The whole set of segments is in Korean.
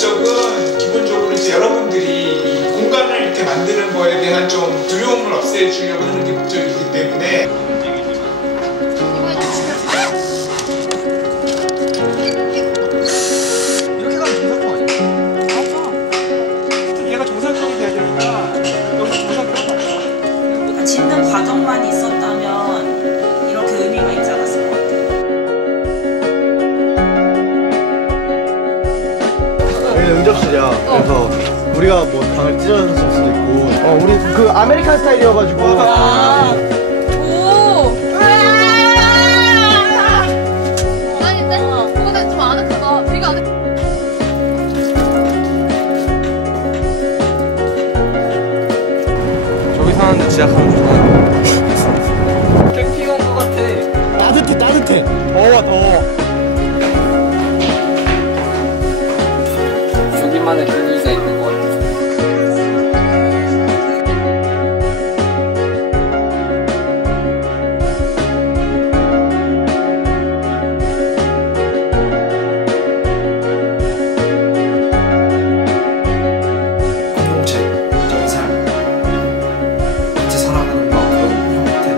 목적은 기본적으로 이제 여러분들이 이 공간을 이렇게 만드는 거에 대한 좀 두려움을 없애주려고 하는 게 목적이기 때문에 이렇게 가면 정상품 아니야? 맞아. 얘가 정상품이 돼야 되니까 여기 정상품 짓는 과정만 있었다면 이렇게 의미가 있지 않았을 것 같아요. 여기는 응접실이야. 그래서 우리가 뭐 방을 찢어졌을 수도 있고. 우리 그 아메리칸 스타일이어가지고. 오! 아닌데? 그거보다 좀 아늑하다. 되게 아늑. 저기 사는데 지하카는 좋아. 캠핑 온 것 같아. 따뜻해, 따뜻해. 더워, 더워. 여기만의 분위기가 있는 것 같아. 공동체적인 삶, 같이 살아가는 거 그런 형태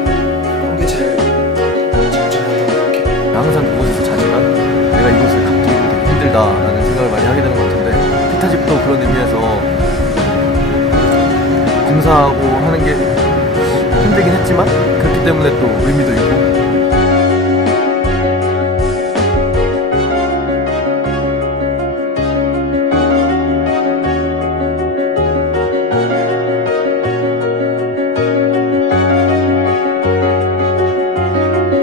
그런 게 제일 정착하다고 생각해. 항상 그곳에서 자지만 내가 이곳을 갖기 되게 힘들다라는 생각을 많이 하게 되는 것 같은데 피타집도 그런 의미에서 공사하고 하는 게 힘들긴 했지만 그렇기 때문에 또 의미도 있고